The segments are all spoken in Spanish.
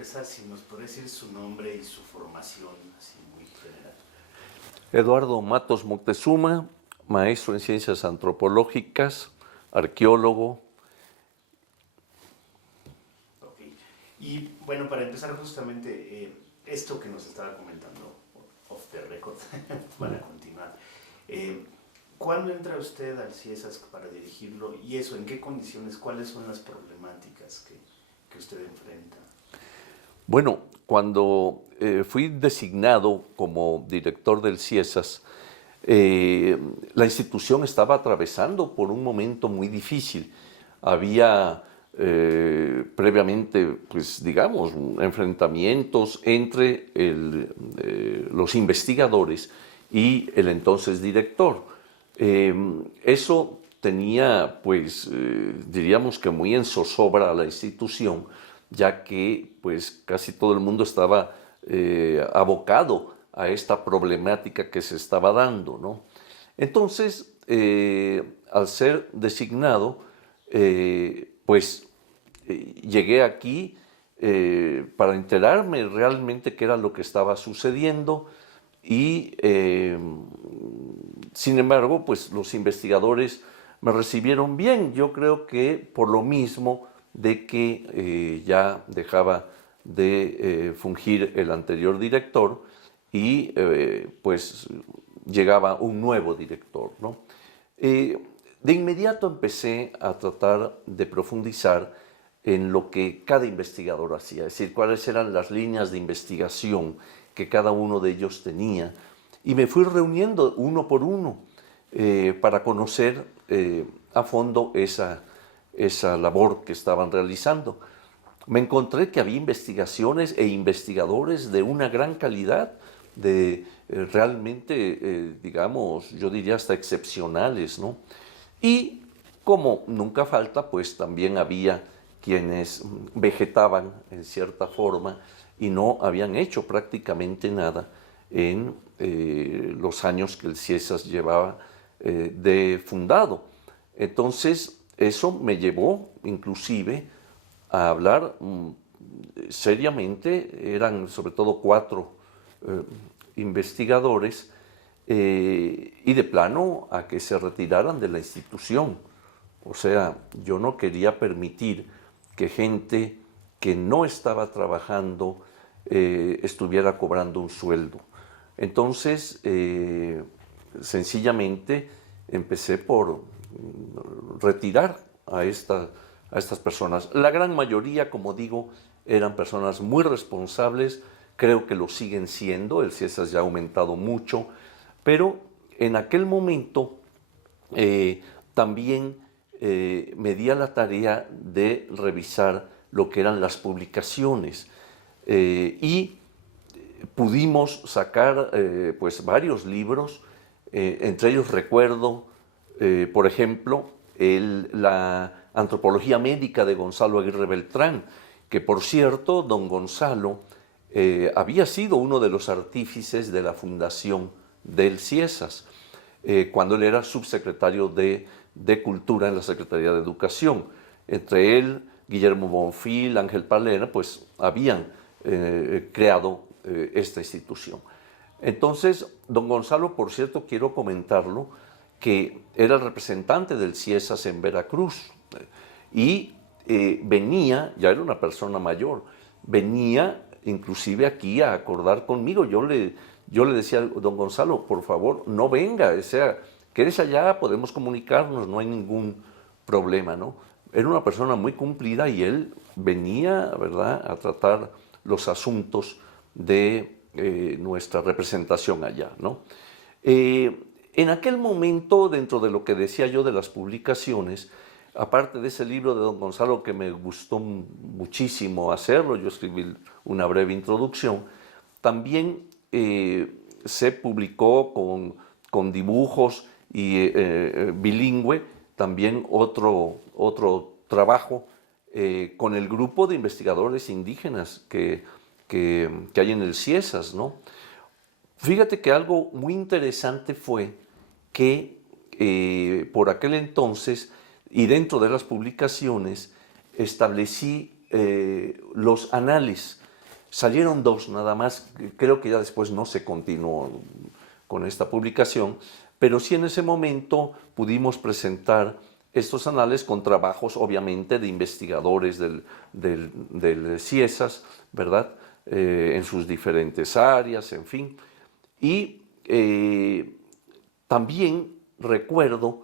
empezar, si nos puede decir su nombre y su formación, así muy general. Eduardo Matos Moctezuma, maestro en ciencias antropológicas, arqueólogo. Ok. Y bueno, para empezar justamente esto que nos estaba comentando, off the record, para continuar. ¿Cuándo entra usted al CIESAS para dirigirlo? Y eso, ¿en qué condiciones? ¿Cuáles son las problemáticas que usted enfrenta? Bueno, cuando fui designado como director del CIESAS, la institución estaba atravesando por un momento muy difícil. Había previamente, pues digamos, enfrentamientos entre los investigadores y el entonces director. Eso tenía, pues, diríamos que muy en zozobra a la institución, ya que pues casi todo el mundo estaba abocado a esta problemática que se estaba dando, ¿no? Entonces, al ser designado, llegué aquí para enterarme realmente qué era lo que estaba sucediendo y, sin embargo, pues los investigadores me recibieron bien. Yo creo que por lo mismo de que ya dejaba de fungir el anterior director y pues llegaba un nuevo director, ¿no? De inmediato empecé a tratar de profundizar en lo que cada investigador hacía, es decir, cuáles eran las líneas de investigación que cada uno de ellos tenía, y me fui reuniendo uno por uno para conocer a fondo esa labor que estaban realizando. Me encontré que había investigaciones e investigadores de una gran calidad, de realmente, digamos, yo diría hasta excepcionales, ¿no? Y como nunca falta, pues también había quienes vegetaban en cierta forma y no habían hecho prácticamente nada en los años que el CIESAS llevaba de fundado. Entonces, eso me llevó inclusive a hablar seriamente. Eran sobre todo 4 investigadores y de plano a que se retiraran de la institución. O sea, yo no quería permitir que gente que no estaba trabajando estuviera cobrando un sueldo. Entonces, sencillamente empecé por retirar a estas personas. La gran mayoría, como digo, eran personas muy responsables, creo que lo siguen siendo, el CIESAS ya ha aumentado mucho, pero en aquel momento también me di a la tarea de revisar lo que eran las publicaciones y pudimos sacar pues varios libros, entre ellos recuerdo, por ejemplo, la Antropología Médica de Gonzalo Aguirre Beltrán, que por cierto, don Gonzalo había sido uno de los artífices de la fundación del CIESAS, cuando él era subsecretario de Cultura en la Secretaría de Educación. Entre él, Guillermo Bonfil, Ángel Palera, pues habían creado esta institución. Entonces, don Gonzalo, por cierto, quiero comentarlo, que era el representante del CIESAS en Veracruz y venía, ya era una persona mayor, venía inclusive aquí a acordar conmigo. Yo le decía a don Gonzalo, por favor, no venga, o sea, quédese allá, podemos comunicarnos, no hay ningún problema, ¿no? Era una persona muy cumplida y él venía, ¿verdad?, a tratar los asuntos de nuestra representación allá, ¿no? En aquel momento, dentro de lo que decía yo de las publicaciones, aparte de ese libro de don Gonzalo que me gustó muchísimo hacerlo, yo escribí una breve introducción, también se publicó con dibujos y bilingüe, también otro trabajo con el grupo de investigadores indígenas que hay en el CIESAS, ¿no? Fíjate que algo muy interesante fue que por aquel entonces y dentro de las publicaciones establecí los anales Salieron 2 nada más, creo que ya después no se continuó con esta publicación, pero sí en ese momento pudimos presentar estos anales con trabajos obviamente de investigadores del CIESAS, ¿verdad? En sus diferentes áreas, en fin. Y también recuerdo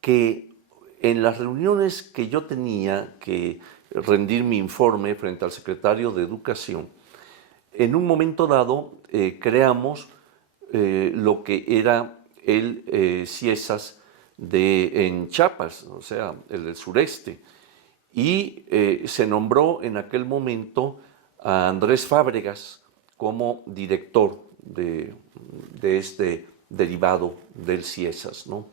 que en las reuniones que yo tenía que rendir mi informe frente al secretario de Educación, en un momento dado creamos lo que era el CIESAS en Chiapas, o sea, el del sureste, y se nombró en aquel momento a Andrés Fábregas como director de este derivado del CIESAS, ¿no?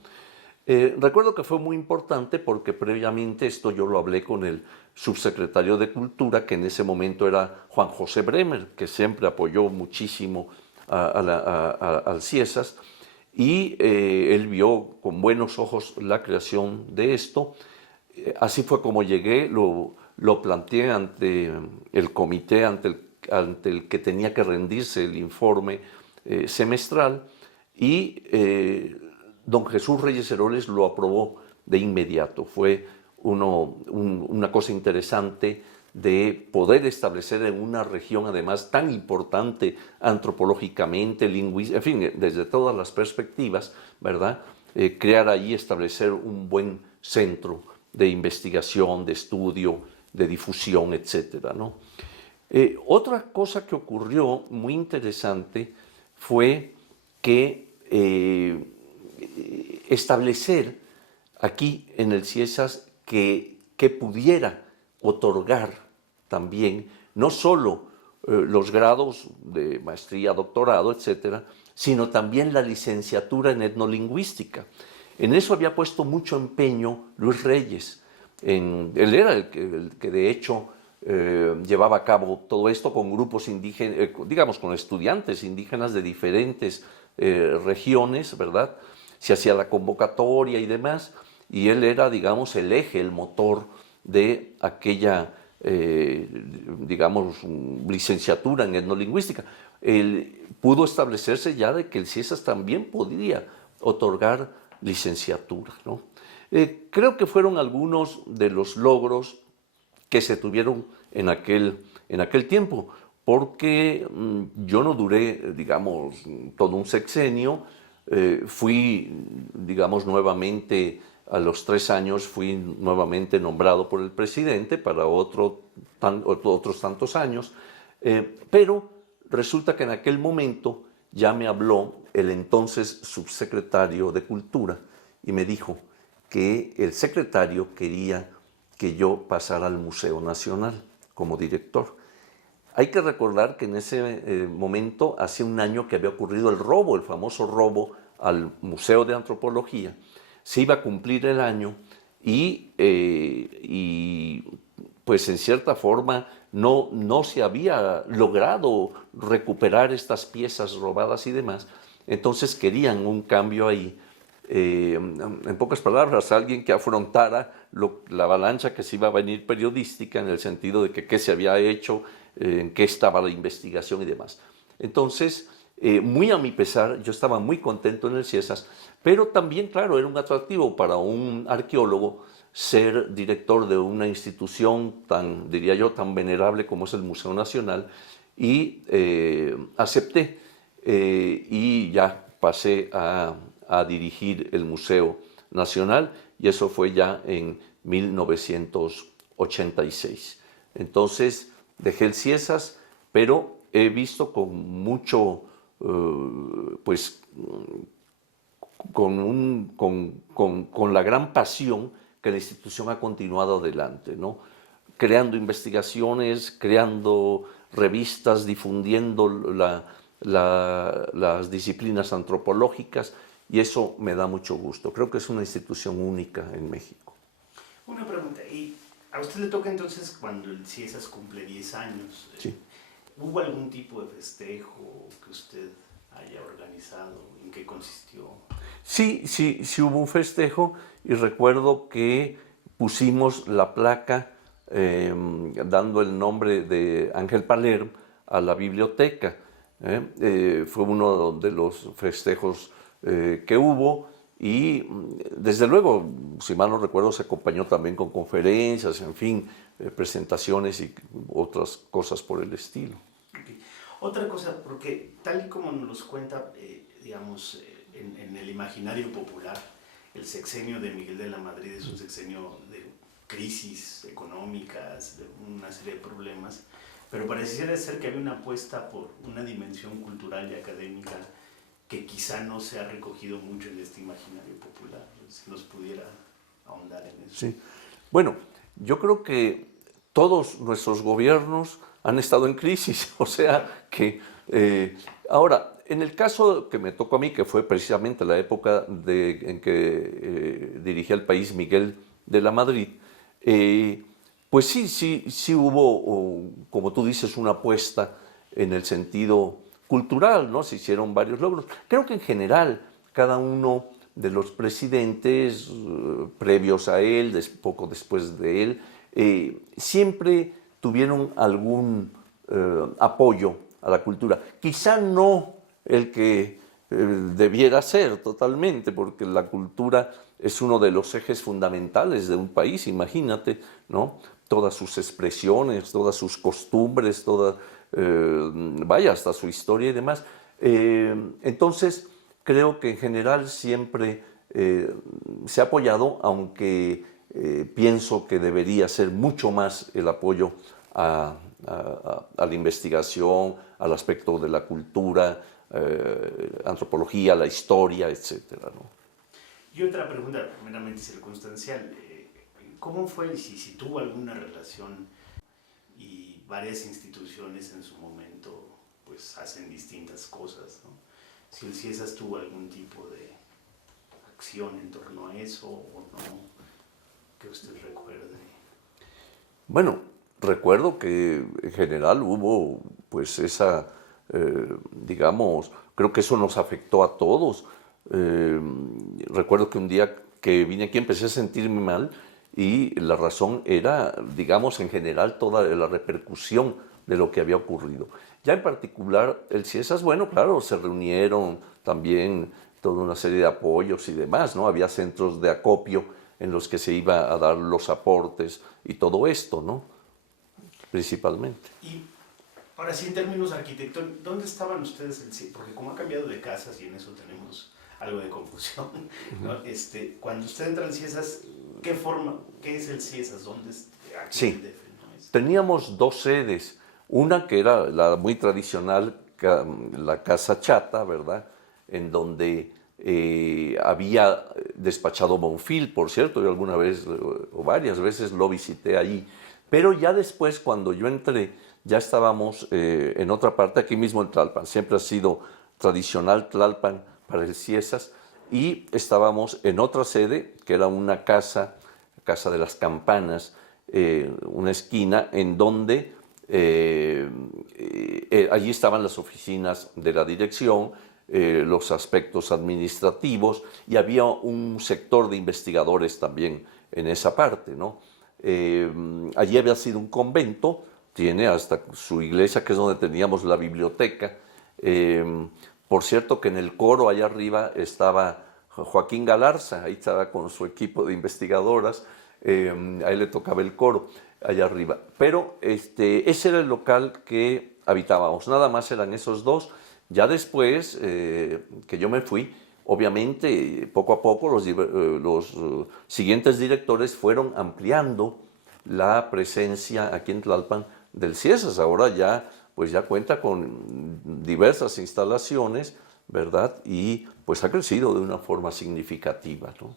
Recuerdo que fue muy importante porque previamente esto yo lo hablé con el subsecretario de Cultura, que en ese momento era Juan José Bremer, que siempre apoyó muchísimo al CIESAS, y él vio con buenos ojos la creación de esto. Así fue como llegué, lo planteé ante el comité, ante el que tenía que rendirse el informe semestral, y don Jesús Reyes Heroles lo aprobó de inmediato. Fue una cosa interesante de poder establecer en una región además tan importante antropológicamente, lingüísticamente, en fin, desde todas las perspectivas, ¿verdad? Crear allí, establecer un buen centro de investigación, de estudio, de difusión, etcétera, ¿no? Otra cosa que ocurrió muy interesante fue que establecer aquí en el CIESAS que pudiera otorgar también no solo los grados de maestría, doctorado, etcétera, sino también la licenciatura en etnolingüística. En eso había puesto mucho empeño Luis Reyes. Él era el que de hecho llevaba a cabo todo esto con grupos indígenas, digamos, con estudiantes indígenas de diferentes regiones, ¿verdad? Se hacía la convocatoria y demás, y él era, digamos, el eje, el motor de aquella, digamos, licenciatura en etnolingüística. Él pudo establecerse ya de que el CIESAS también podría otorgar licenciatura, ¿no? Creo que fueron algunos de los logros que se tuvieron en aquel tiempo, porque yo no duré, digamos, todo un sexenio. Fui, digamos, nuevamente, a los 3 años, fui nuevamente nombrado por el presidente para otros tantos años, pero resulta que en aquel momento ya me habló el entonces subsecretario de Cultura y me dijo que el secretario quería que yo pasara al Museo Nacional como director. Hay que recordar que en ese momento, hace un año que había ocurrido el robo, el famoso robo al Museo de Antropología. Se iba a cumplir el año y pues en cierta forma no se había logrado recuperar estas piezas robadas y demás. Entonces querían un cambio ahí. En pocas palabras, alguien que afrontara la avalancha que se iba a venir periodística, en el sentido de que qué se había hecho, en qué estaba la investigación y demás. Entonces, muy a mi pesar, yo estaba muy contento en el CIESAS, pero también, claro, era un atractivo para un arqueólogo ser director de una institución tan, diría yo, tan venerable como es el Museo Nacional, y acepté y ya pasé a dirigir el Museo Nacional, y eso fue ya en 1986. Entonces dejé el CIESAS, pero he visto con mucho, pues, con la gran pasión que la institución ha continuado adelante, ¿no? Creando investigaciones, creando revistas, difundiendo las disciplinas antropológicas, y eso me da mucho gusto. Creo que es una institución única en México. Una pregunta, y a usted le toca entonces cuando el CIESAS cumple 10 años. Sí. ¿Hubo algún tipo de festejo que usted haya organizado? ¿En qué consistió? Sí hubo un festejo, y recuerdo que pusimos la placa dando el nombre de Ángel Palermo a la biblioteca. Fue uno de los festejos que hubo y desde luego, si mal no recuerdo, se acompañó también con conferencias, en fin, presentaciones y otras cosas por el estilo. Okay. Otra cosa, porque tal y como nos los cuenta, digamos, en el imaginario popular, el sexenio de Miguel de la Madrid es un sexenio de crisis económicas, de una serie de problemas, pero pareciera ser que había una apuesta por una dimensión cultural y académica que quizá no se ha recogido mucho en este imaginario popular. Si nos pudiera ahondar en eso. Sí. Bueno, yo creo que todos nuestros gobiernos han estado en crisis, o sea que ahora, en el caso que me tocó a mí, que fue precisamente la época en que dirigía el país Miguel de la Madrid, pues sí hubo, como tú dices, una apuesta en el sentido cultural, ¿no? Se hicieron varios logros. Creo que en general cada uno de los presidentes previos a él, poco después de él, siempre tuvieron algún apoyo a la cultura. Quizá no el que debiera ser totalmente, porque la cultura es uno de los ejes fundamentales de un país, imagínate, ¿no? Todas sus expresiones, todas sus costumbres, vaya, hasta su historia y demás. Entonces, creo que en general siempre se ha apoyado, aunque pienso que debería ser mucho más el apoyo a la investigación, al aspecto de la cultura, antropología, la historia, etcétera, ¿no? Y otra pregunta meramente circunstancial. ¿Cómo fue, si tuvo alguna relación y varias instituciones en su momento pues hacen distintas cosas, ¿no? Si el CIESAS tuvo algún tipo de acción en torno a eso o no, que usted recuerde. Bueno, recuerdo que en general hubo pues esa, digamos, creo que eso nos afectó a todos. Recuerdo que un día que vine aquí empecé a sentirme mal y la razón era, digamos, en general toda la repercusión de lo que había ocurrido. Ya en particular el CIESAS, bueno, claro, se reunieron también toda una serie de apoyos y demás, ¿no? Había centros de acopio en los que se iba a dar los aportes y todo esto, ¿no? Principalmente. Y ahora sí, en términos arquitectónicos, ¿dónde estaban ustedes? Porque como ha cambiado de casas y en eso tenemos algo de confusión, ¿no? Cuando usted entra al CIESAS, ¿qué es el CIESAS? ¿Dónde es? Aquí Sí, en el DF, ¿no? teníamos dos sedes, una que era la muy tradicional, la Casa Chata, ¿verdad? En donde había despachado Bonfil, por cierto, yo alguna vez o varias veces lo visité ahí, pero ya después cuando yo entré, ya estábamos en otra parte, aquí mismo en Tlalpan, siempre ha sido tradicional Tlalpan para el CIESAS, y estábamos en otra sede, que era una casa de las Campanas, una esquina en donde allí estaban las oficinas de la dirección, los aspectos administrativos y había un sector de investigadores también en esa parte, ¿no? Allí había sido un convento, tiene hasta su iglesia, que es donde teníamos la biblioteca. Por cierto que en el coro allá arriba estaba Joaquín Galarza, ahí estaba con su equipo de investigadoras, a él le tocaba el coro allá arriba. Pero ese era el local que habitábamos, nada más eran esos dos. Ya después que yo me fui, obviamente poco a poco los siguientes directores fueron ampliando la presencia aquí en Tlalpan del CIESAS. Ahora ya, pues ya cuenta con diversas instalaciones, ¿verdad? Y pues ha crecido de una forma significativa, ¿no?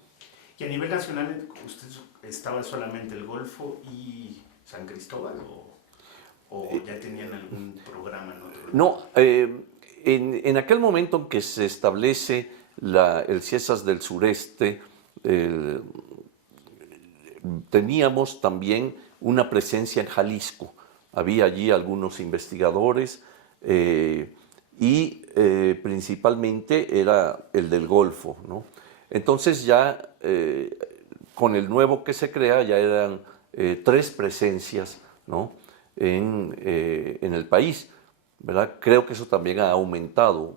Y a nivel nacional, ¿usted estaba solamente el Golfo y San Cristóbal o ya tenían algún programa en otro lugar? No, en aquel momento en que se establece el CIESAS del sureste, teníamos también una presencia en Jalisco. Había allí algunos investigadores y principalmente era el del Golfo, ¿no? Entonces ya con el nuevo que se crea ya eran tres presencias, ¿no? en el país. ¿verdad? Creo que eso también ha aumentado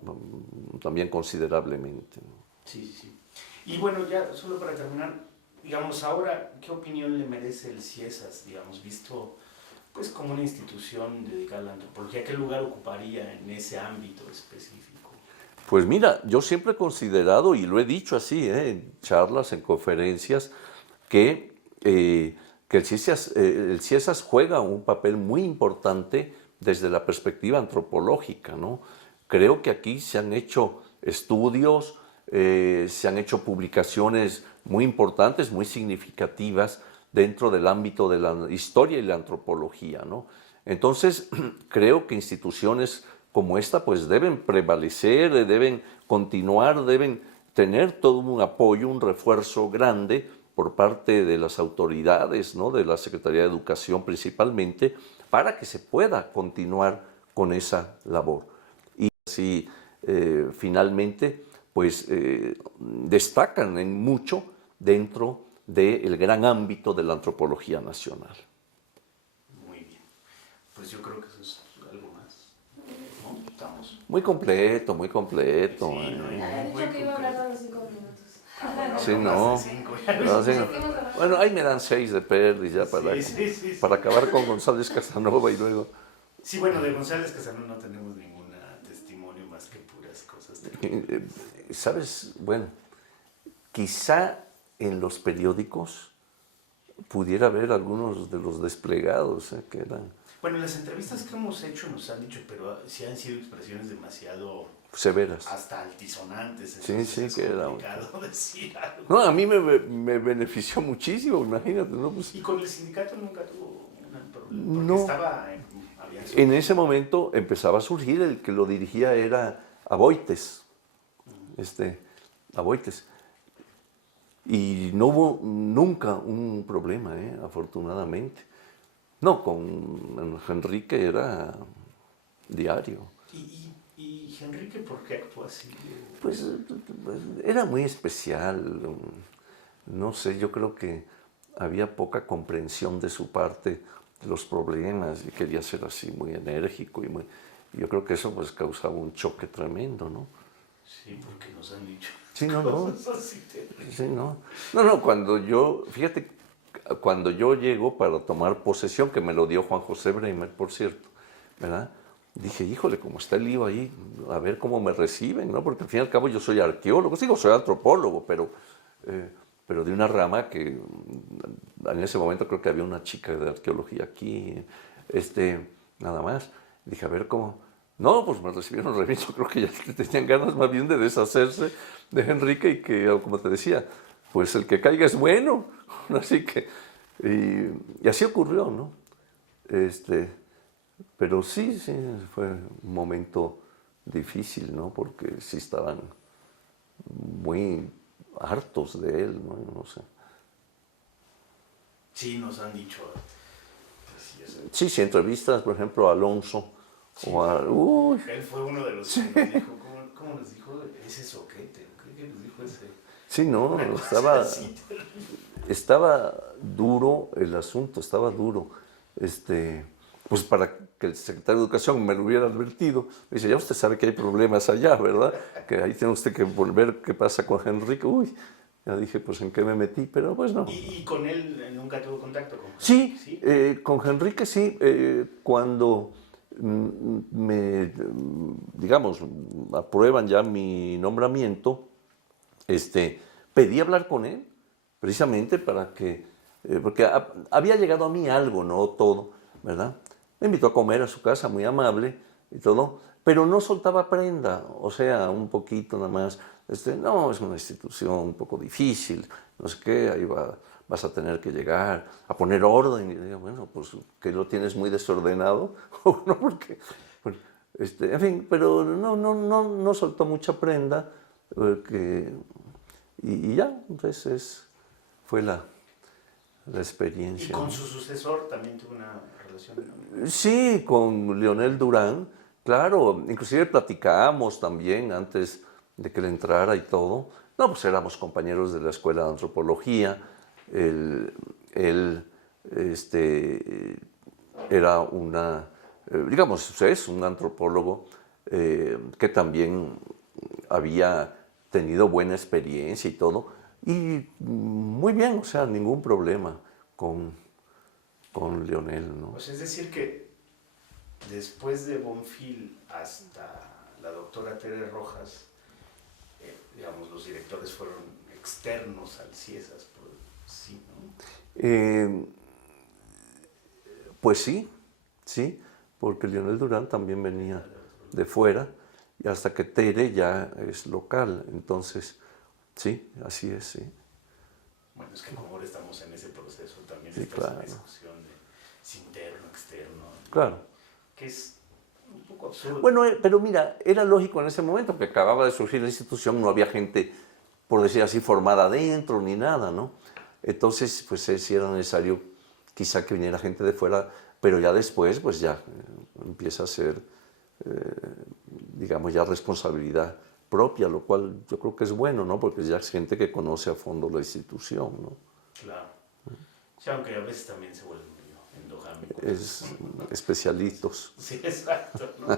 también considerablemente. Sí, sí, sí. Y bueno, ya solo para terminar, digamos, ahora, ¿qué opinión le merece el CIESAS, digamos, visto pues como una institución dedicada a la antropología? ¿Qué lugar ocuparía en ese ámbito específico? Pues mira, yo siempre he considerado, y lo he dicho así, en charlas, en conferencias, que el CIESAS juega un papel muy importante desde la perspectiva antropológica, ¿no? Creo que aquí se han hecho estudios, se han hecho publicaciones muy importantes, muy significativas dentro del ámbito de la historia y la antropología, ¿no? Entonces, creo que instituciones como esta pues deben prevalecer, deben continuar, deben tener todo un apoyo, un refuerzo grande por parte de las autoridades, ¿no? De la Secretaría de Educación principalmente, para que se pueda continuar con esa labor. Y así, finalmente, pues destacan en mucho dentro del gran ámbito de la antropología nacional. Muy bien. Pues yo creo que eso es algo más, ¿no? Estamos... Muy completo, muy completo. Sí, no, Había muy dicho que iba a hablar completo. de los 5 minutos. Bueno, Sí, más no. de 5, ya lo No, sí, hicimos. no. Bueno, ahí me dan 6 de perdiz ya Sí, sí, sí, para sí. acabar con González Casanova y luego... Sí, bueno, de González Casanova no tenemos ningún testimonio más que puras cosas. ¿Sabes? Bueno, quizá en los periódicos pudiera haber algunos de los desplegados que eran Bueno, las entrevistas que hemos hecho nos han dicho, pero sí han sido expresiones demasiado severas. hasta altisonantes. Sí, Entonces sí, es que era... complicado decir algo. No, a mí me benefició muchísimo, imagínate, ¿no? Pues, Y con el sindicato nunca tuvo un problema, porque no. estaba... había En ese momento empezaba a surgir, el que lo dirigía era Aboites, Aboites. Y no hubo nunca un problema, afortunadamente. No, con Enrique era diario. ¿Y Enrique por qué actuó así? Pues era muy especial. No sé, yo creo que había poca comprensión de su parte de los problemas y quería ser así muy enérgico y yo creo que eso pues causaba un choque tremendo, ¿no? Sí, porque nos han dicho Sí, no, no. cosas así terribles. Sí, no. No, fíjate, cuando yo llego para tomar posesión, que me lo dio Juan José Bremer, por cierto, ¿verdad? Dije, híjole, como está el lío ahí, a ver cómo me reciben, ¿no? Porque al fin y al cabo yo soy arqueólogo, digo, soy antropólogo, pero de una rama que en ese momento creo que había una chica de arqueología aquí, nada más. Dije, a ver cómo... No, pues me recibieron re bien, yo creo que ya tenían ganas más bien de deshacerse de Enrique y que, como te decía, pues el que caiga es bueno. Así que, y así ocurrió, ¿no? Pero sí, fue un momento difícil, ¿no? Porque sí estaban muy hartos de él, ¿no? No sé. Sí, nos han dicho. Así es. Sí, entrevistas, por ejemplo, a Alonso. Sí. O a, Él fue uno de los que nos dijo, ¿cómo nos dijo? Ese soquete, creo que nos dijo ese. sí, no, Una cosa estaba... así terrible. Estaba duro el asunto, estaba duro. Pues para que el secretario de Educación me lo hubiera advertido, me dice, ya usted sabe que hay problemas allá, ¿verdad? Que ahí tiene usted que volver, ¿qué pasa con Enrique? Uy, ya dije, pues en qué me metí, pero pues no. ¿Y con él nunca tuvo contacto? Sí, ¿Sí? con Enrique sí, cuando digamos, aprueban ya mi nombramiento, pedí hablar con él, precisamente para que, porque había llegado a mí algo, no todo, ¿verdad? Me invitó a comer a su casa, muy amable y todo, pero no soltaba prenda, o sea, un poquito nada más. No, es una institución un poco difícil, no sé qué, ahí vas a tener que llegar a poner orden. Y digo, bueno, pues que lo tienes muy desordenado, no, porque, bueno, en fin, pero no soltó mucha prenda, y ya, entonces fue la experiencia. ¿Y con su sucesor también tuvo una relación? Sí, con Leonel Durán, claro, inclusive platicábamos también antes de que él entrara y todo. No, pues éramos compañeros de la Escuela de Antropología. Él era una digamos, es un antropólogo que también había tenido buena experiencia y todo, y muy bien, o sea, ningún problema con Leonel, ¿no? Pues es decir que después de Bonfil hasta la doctora Tere Rojas, digamos, los directores fueron externos al CIESAS, sí, ¿no? Pues sí, sí, porque Leonel Durán también venía de fuera, y hasta que Tere ya es local, entonces, sí, así es, sí. Bueno, es que como ahora estamos en ese proceso, también Sí, está claro. esa discusión de si interno, externo, Claro. que es un poco absurdo. Bueno, pero mira, era lógico en ese momento que acababa de surgir la institución, no había gente, por decir así, formada adentro ni nada, ¿no? Entonces, pues sí era necesario quizá que viniera gente de fuera, pero ya después, pues ya empieza a ser, digamos, ya responsabilidad propia, lo cual yo creo que es bueno, ¿no? Porque ya es gente que conoce a fondo la institución, ¿no? Claro. Sí, aunque a veces también se vuelve medio endogámico. Es especialitos. Sí, exacto, ¿no?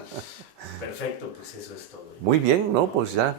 Perfecto, pues eso es todo. Muy bien, ¿no? Pues ya.